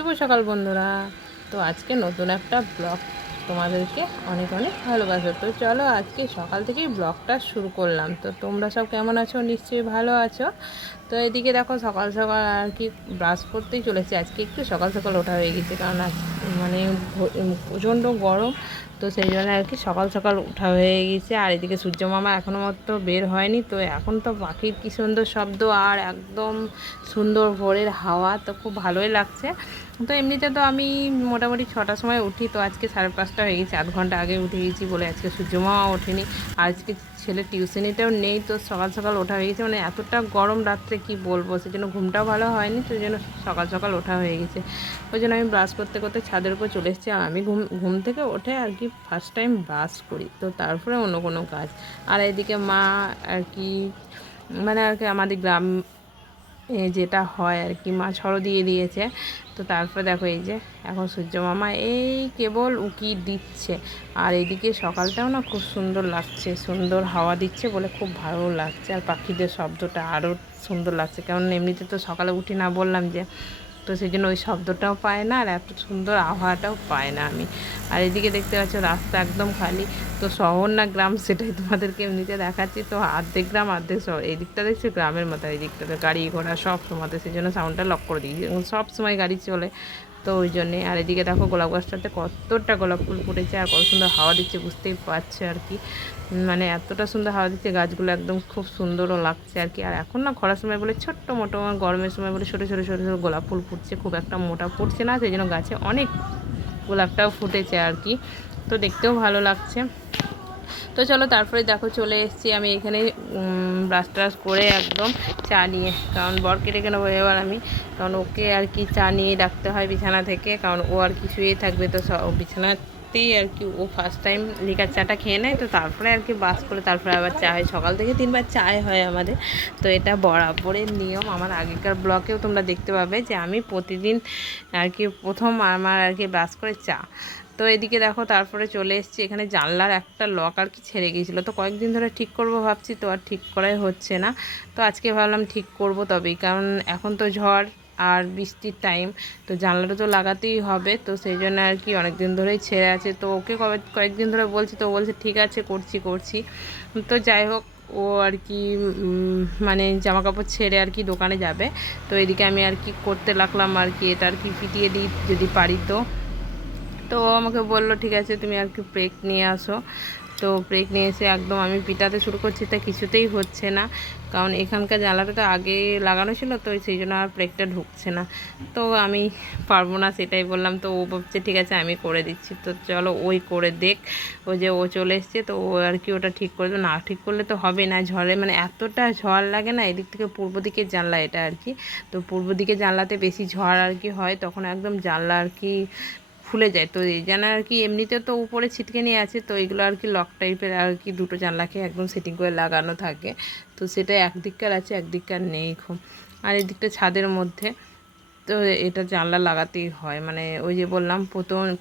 শুভ সকাল বন্ধুরা। তো আজকে নতুন একটা ব্লগ তোমাদেরকে অনেক অনেক ভালোবাসা। তো চলো আজকে সকাল থেকেই ব্লগটা শুরু করলাম। তো তোমরা সব কেমন আছো? নিশ্চয়ই ভালো আছো। তো এদিকে দেখো সকাল সকাল আর কি ব্রাশ করতেই চলেছে। আজকে একটু সকাল সকাল ওঠা হয়ে গেছে, কারণ আজ মানে প্রচণ্ড গরম। তো সেই জন্য আর কি সকাল সকাল ওঠা হয়ে গেছে। আর এদিকে সূর্য মামা এখনও মাত্র বের হয়নি। তো এখন তো পাখির কী সুন্দর শব্দ আর একদম সুন্দর ভোরের হাওয়া, তো খুব ভালোই লাগছে। তো এমনিতে তো আমি মোটামুটি 6টার সময় উঠি, তো আজকে 5:30 হয়ে গেছে, 8 ঘন্টা আগে উঠে গেছি বলে আজকে সূর্য মামা ওঠেনি। আর আজকে ছেলে টিউশনিটাও নেই, তো সকাল সকাল ওঠা হয়ে গেছে। মানে এতটা গরম রাত্রে কি বলবো, সেই জন্য ঘুমটাও ভালো হয়নি, তো ওই জন্য সকাল সকাল ওঠা হয়ে গেছে। ওই জন্য আমি ব্রাশ করতে করতে ছাদের উপর চলে এসেছি। আর আমি ঘুম থেকে উঠে আর কি ফার্স্ট টাইম ব্রাশ করি, তো তারপরে অন্য কোনো কাজ। আর এদিকে মা আর কি মানে আর কি আমাদের গ্রাম যেটা হয় আর কি, মা ছড়ো দিয়ে দিয়েছে। তো তারপরে দেখো এই যে এখন সূর্য মামা এই কেবল উকি দিচ্ছে। আর এইদিকে সকালটাও না খুব সুন্দর লাগছে, সুন্দর হাওয়া দিচ্ছে বলে খুব ভালো লাগছে। আর পাখিদের শব্দটা আরও সুন্দর লাগছে, কারণ এমনিতে তো সকালে উঠি না বললাম যে, তো সেই জন্য ওই শব্দটাও পায় না আর এত সুন্দর আবহাওয়াটাও পায় না আমি। আর এদিকে দেখতে পাচ্ছ রাস্তা একদম খালি। তো শহর না গ্রাম সেটাই তোমাদেরকে এমনিতে দেখাচ্ছি। তো অর্ধেক গ্রাম অর্ধেক শহর। এই দিকটা দেখছি গ্রামের মতো, এই দিকটাতে গাড়ি ঘোড়া সব সময়তে, সেই জন্য সাউন্ডটা লক করে দিয়েছি, সব সময় গাড়ি চলে, তো ওই জন্যে। আর এদিকে দেখো গোলাপ গাছটাতে কতটা গোলাপ ফুল ফুটেছে আর কত সুন্দর হাওয়া দিচ্ছে, বুঝতেই পারছে আর কি। মানে এতটা সুন্দর হাওয়া দিচ্ছে, গাছগুলো একদম খুব সুন্দরও লাগছে আর কি। আর এখন না খরার সময় বলে ছোট্ট মোটো, গরমের সময় বলে ছোটো ছোটো ছোটো ছোটো গোলাপ ফুল ফুটছে, খুব একটা মোটা ফুটছে না, সেই জন্য গাছে অনেক গোলাপটাও ফুটেছে আর কি। তো দেখতেও ভালো লাগছে। তো চলো তারপরে দেখো চলে এসেছি আমি এখানে ব্রাশ ট্রাশ করে একদম চা নিয়ে, কারণ বরকে ডেকে নেবো এবার আমি, কারণ ওকে আর কি চা নিয়ে ডাকতে হয় বিছানা থেকে, কারণ ও আর কি শুয়ে থাকবে। তো বিছানাতেই আর কি ও ফার্স্ট টাইম লিকার চাটা খেয়ে নেয়, তো তারপরে আর কি ব্রাশ করে তারপরে আবার চা হয়। সকাল থেকে 3বার চায় হয় আমাদের, তো এটা বরাবরের নিয়ম। আমার আগেকার ব্লকেও তোমরা দেখতে পাবে যে আমি প্রতিদিন আর কি প্রথম আমার আর কি ব্রাশ করে চা। তো এদিকে দেখো তারপরে চলে এসেছি এখানে, জানলার একটা লক আর কি ছেড়ে গিয়েছিলো, তো কয়েকদিন ধরে ঠিক করব ভাবছি, তো আর ঠিক করাই হচ্ছে না। তো আজকে ভাবলাম ঠিক করব তবেই, কারণ এখন তো ঝড় আর বৃষ্টির টাইম, তো জানলাটা তো লাগাতেই হবে। তো সেই জন্য আর কি অনেক দিন ধরেই ছেড়ে আছে, তো ওকে কয়েকদিন ধরে বলছি, তো বলছে ঠিক আছে করছি করছি। তো যাই হোক, ও আর কি মানে জামা কাপড় ছেড়ে আর কি দোকানে যাবে, তো এদিকে আমি আর কি করতে লাগলাম আর কি, এটা আর কি ফিটিয়ে দিই যদি পারি। তো তো ও আমাকে বললো ঠিক আছে তুমি আর কি ব্রেক নিয়ে আসো। তো ব্রেক নিয়ে এসে একদম আমি পিটাতে শুরু করছি, তা কিছুতেই হচ্ছে না, কারণ এখানকার জানলাটা তো আগে লাগানো ছিল, তো সেই জন্য আর ব্রেকটা ঢুকছে না। তো আমি পারবো না সেটাই বললাম, তো ও ভাবছে ঠিক আছে আমি করে দিচ্ছি। তো চলো ওই করে দেখ, ও যে ও চলে এসছে, তো ও আর কি ওটা ঠিক করে দেবে, না ঠিক করলে তো হবে না। ঝড়ে মানে এতটা ঝড় লাগে না, এদিক থেকে পূর্ব দিকের জানলা এটা আর কি, তো পূর্ব দিকে জানলাতে বেশি ঝড় আর কি হয়, তখন একদম জানলা আর কি খুলে যায়। তো এই জানা আর কি এমনিতে তো উপরে ছিটকেনি আছে, তো এগুলো আর কি লক টাইপের আর কি, দুটো জানলাকে একদম সেটিং করে লাগানো থাকে, তো সেটা একদিককার আছে একদিককার নেই খুব। আর এদিকটা ছাদের মধ্যে, তো এটা জানলা লাগাতেই হয়, মানে ওই যে বললাম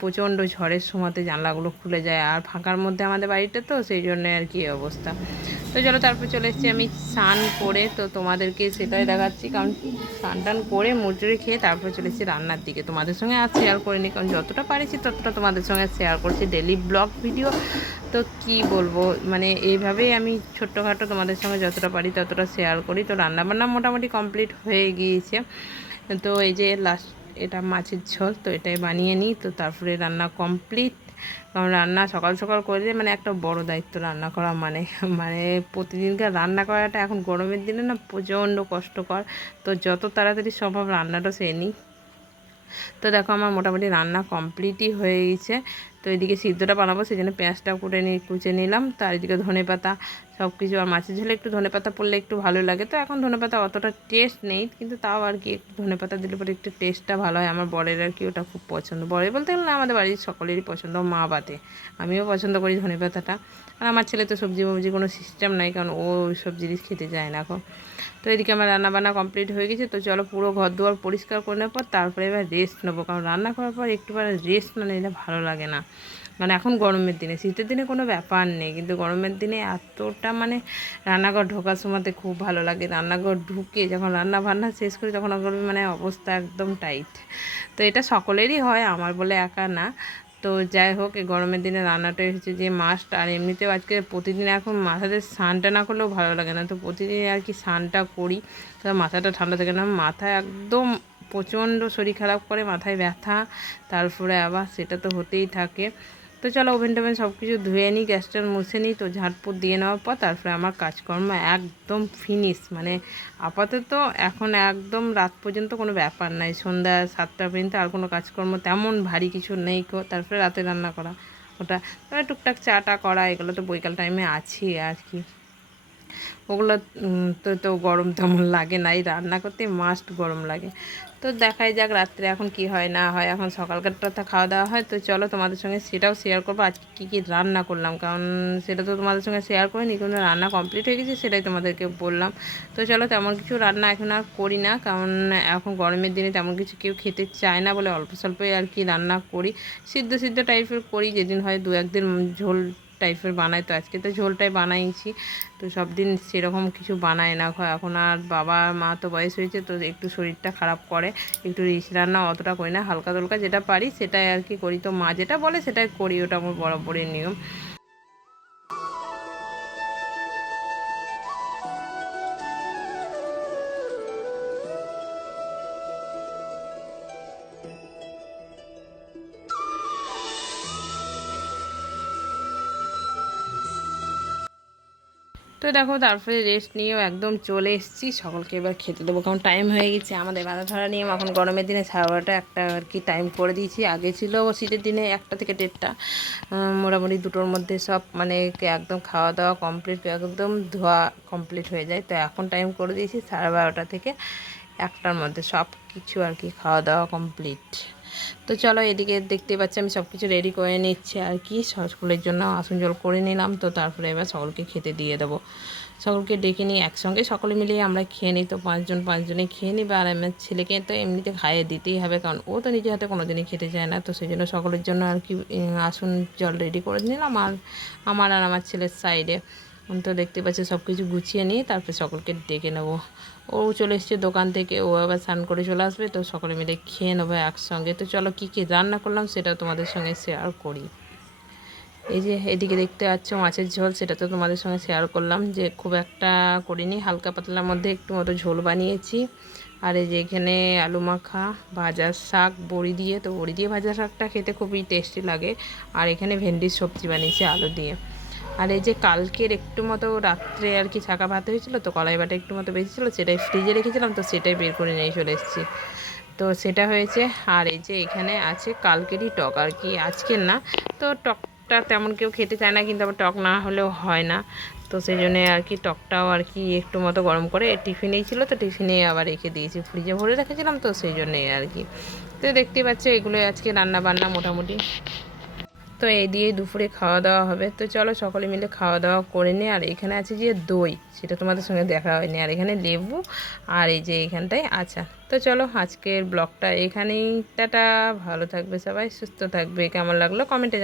প্রচণ্ড ঝড়ের সময়তে জানলাগুলো খুলে যায়, আর ফাঁকার মধ্যে আমাদের বাড়িটা, তো সেই জন্য আর কি অবস্থা। তো চলো তারপর চলে এসেছি আমি স্নান করে, তো তোমাদেরকে সেটাই দেখাচ্ছি, কারণ স্নান টান করে মুচড়ে খেয়ে তারপর চলে এসেছি রান্নার দিকে। তোমাদের সঙ্গে আর শেয়ার করিনি, কারণ যতটা পারিছি ততটা তোমাদের সঙ্গে শেয়ার করছি ডেলি ব্লগ ভিডিও। তো কি বলবো, মানে এইভাবেই আমি ছোট্টখাটো তোমাদের সঙ্গে যতটা পারি ততটা শেয়ার করি। তো রান্নাবান্না মোটামুটি কমপ্লিট হয়ে গিয়েছে। তো এই যে লাস্ট এটা মাছের ঝোল, তো এটাই বানিয়ে নিই, তো তারপরে রান্না কমপ্লিট। কারণ রান্না সকাল সকাল করলে মানে একটা বড় দায়িত্ব রান্না করা, মানে মানে প্রতিদিনকার রান্না করাটা এখন গরমের দিনে না প্রচণ্ড কষ্টকর। তো যত তাড়াতাড়ি সম্ভব রান্নাটা সেরে নিই। তো দেখো আমার মোটামুটি রান্না কমপ্লিটই হয়ে গেছে। তো এদিকে সিদ্ধটা বানাবো, সেই জন্য পেঁয়াজটা কুচে নিলাম, তার এদিকে ধনেপাতা সব কিছু। আর মাছের ঝোলে একটু ধনেপাতা পড়লে একটু ভালো লাগে। তো এখন ধনেপাতা অতটা টেস্ট নেই, কিন্তু তাও আর কি একটু ধনেপাতা দিলে পরে একটু টেস্টটা ভালো হয়। আমার বরের আর কি ওটা খুব পছন্দ, বরের বলতে গেলে আমাদের বাড়ির সকলেরই পছন্দ, মা বাদে আমিও পছন্দ করি ধনেপাতাটা। আর আমার ছেলে তো সবজি মবজি কোনো সিস্টেম নাই, কারণ ও ওই সব জিনিস খেতে যায় না এখন। তো এদিকে আমার রান্নাবান্না কমপ্লিট হয়ে গেছে। তো চলো পুরো ঘর দুয়ার পরিষ্কার করে নেওয়ার পর তারপরে এবার রেস্ট নেবো, কারণ রান্না করার পর একটুবার রেস্ট না নিলে ভালো লাগে না। মানে এখন গরমের দিনে, শীতের দিনে কোনো ব্যাপার নেই, কিন্তু গরমের দিনে এতটা মানে রান্নাঘর ঢোকার সময়তে খুব ভালো লাগে। রান্নাঘর ঢুকে যখন রান্না বান্না শেষ করি তখন মানে অবস্থা একদম টাইট। তো এটা সকলেরই হয়, আমার বলে একা না। তো যাই হোক, এই গরমের দিনে রান্নাটাই হচ্ছে যে মাস্ট। আর এমনিতেও আজকে প্রতিদিন এখন মাথাতে স্নানটা না করলেও ভালো লাগে না, তো প্রতিদিন আর কি স্নানটা করি, তো মাথাটা ঠান্ডা থাকে না। মাথা একদম প্রচণ্ড শরীর খারাপ করে, মাথায় ব্যথা, তারপরে আবার সেটা তো হতেই থাকে। তো চলো ওভেন টোভেন সব কিছু ধুয়ে নিই, গ্যাসটা মুছে নিই। তো ঝাঁটপুট দিয়ে নেওয়ার পর তারপরে আমার কাজকর্ম একদম ফিনিশ। মানে আপাতত এখন একদম রাত পর্যন্ত কোনো ব্যাপার নাই, সন্ধ্যা 7টা পর্যন্ত আর কোনো কাজকর্ম তেমন ভারী কিছু নেই। তারপরে রাতে রান্না করা, ওটা টুকটাক চাটা করা, এগুলো তো বৈকাল টাইমে আছি আর কি। ওগুলো তো গরম তেমন লাগে না, এই রান্না করতে মাস্ট গরম লাগে। তো দেখাই যাক রাত্রে এখন কি হয় না হয়। এখন সকালকারটা তো খাওয়া দাওয়া হয়, তো চলো তোমাদের সঙ্গে সেটাও শেয়ার করবো আজকে কী কী রান্না করলাম, কারণ সেটা তো তোমাদের সঙ্গে শেয়ার করিনি, কিন্তু রান্না কমপ্লিট হয়ে গেছে সেটাই তোমাদেরকে বললাম। তো চলো, তেমন কিছু রান্না এখন আর করি না, কারণ এখন গরমের দিনে তেমন কিছু কেউ খেতে চায় না বলে অল্প স্বল্পই আর কি রান্না করি। সিদ্ধ সিদ্ধ টাইপের করি, যেদিন হয় দু একদিন ঝোল টাইপের বানাই, তো আজকে তো ঝোলটাই বানাইছি। তো সব দিন সেরকম কিছু বানায় না এখন। আর বাবা মা তো বয়স হয়েছে, তো একটু শরীরটা খারাপ করে, একটু রিচ রান্না অতটা করি না, হালকা তুলকা যেটা পারি সেটাই আর কি করি। তো মা যেটা বলে সেটাই করি, ওটা আমার বরাবরের নিয়ম। তো দেখো তারপরে রেস্ট নিয়েও একদম চলে এসেছি, সকলকে এবার খেতে দেবো, কারণ টাইম হয়ে গেছে। আমাদের বাধা ধরা নিয়ম এখন গরমের দিনে 12:30 একটা আর কি টাইম করে দিয়েছি। আগে ছিল শীতের দিনে 1টা থেকে 1:30, মোটামুটি 2টোর মধ্যে সব মানে একদম খাওয়া দাওয়া কমপ্লিট, একদম ধোয়া কমপ্লিট হয়ে যায়। তো এখন টাইম করে দিয়েছি 12:30 থেকে 1টার মধ্যে সব কিছু আর কি খাওয়া দাওয়া কমপ্লিট। তো চলো, এদিকে দেখতে পাচ্ছি আমি সব কিছু রেডি করে নিচ্ছি আর কি, সকলের জন্য আসন জল করে নিলাম। তো তারপরে এবার সকলকে খেতে দিয়ে দেবো, সকলকে ডেকে নিই একসঙ্গে, সকলে মিলিয়ে আমরা খেয়ে নিই। তো 5জনে খেয়ে নিই। আর আমার ছেলেকে তো এমনিতে খাইয়ে দিতেই হবে, কারণ ও তো নিজে হাতে কোনো দিনই খেতে চায় না। তো সেই জন্য সকলের জন্য আর কি আসন জল রেডি করে নিলাম, আর আমার ছেলের সাইডে। তো দেখতে পাচ্ছি সব কিছু গুছিয়ে নিয়ে তারপরে সকলকে ডেকে নেবো। ও চলে এসছে দোকান থেকে, ও আবার স্নান করে চলে আসবে, তো সকলে মিলে খেয়ে নেবো একসঙ্গে। তো চলো কী কী রান্না করলাম সেটাও তোমাদের সঙ্গে শেয়ার করি। এই যে এদিকে দেখতে পাচ্ছ মাছের ঝোল, সেটা তো তোমাদের সঙ্গে শেয়ার করলাম যে খুব একটা করিনি, হালকা পাতলার মধ্যে একটু মতো ঝোল বানিয়েছি। আর এই যে এখানে আলু মাখা, ভাজা শাক বড়ি দিয়ে, তো বড়ি দিয়ে ভাজা শাকটা খেতে খুবই টেস্টি লাগে। আর এখানে ভেন্ডির সবজি বানিয়েছি আলু দিয়ে। আর এই যে কালকের একটু মতো রাত্রে আর কি ছাকা ভাত হয়েছিল, তো কলাই বাটা একটু মতো বেঁচেছিলো, সেটাই ফ্রিজে রেখেছিলাম, তো সেটাই বের করে নিয়ে চলে এসেছি। তো সেটা হয়েছে। আর এই যে এখানে আছে কালকেরই টক আর কি, আজকের না। তো টকটা তেমন কেউ খেতে চায় না, কিন্তু আবার টক না হলেও হয় না, তো সেই জন্যে আর কি টকটাও আর কি একটু মতো গরম করে টিফিনেই ছিল, তো টিফিনে আবার রেখে দিয়েছি, ফ্রিজে ভরে রেখেছিলাম, তো সেই জন্যেই আর কি। তো দেখতে পাচ্ছ এগুলোই আজকে রান্না বান্না মোটামুটি। তো এই দিয়েই দুপুরে খাওয়া দাওয়া হবে। তো চলো সকলে মিলে খাওয়া দাওয়া করে নিই। আর এখানে আছে যে দই, সেটা তোমাদের সঙ্গে দেখা হয়নি। আর এখানে লেবু, আর এই যে এখানটায় আচার। তো চলো আজকের ব্লগটা এখানেই, টাটা, ভালো থাকবে সবাই, সুস্থ থাকবে, কেমন লাগলো কমেন্টে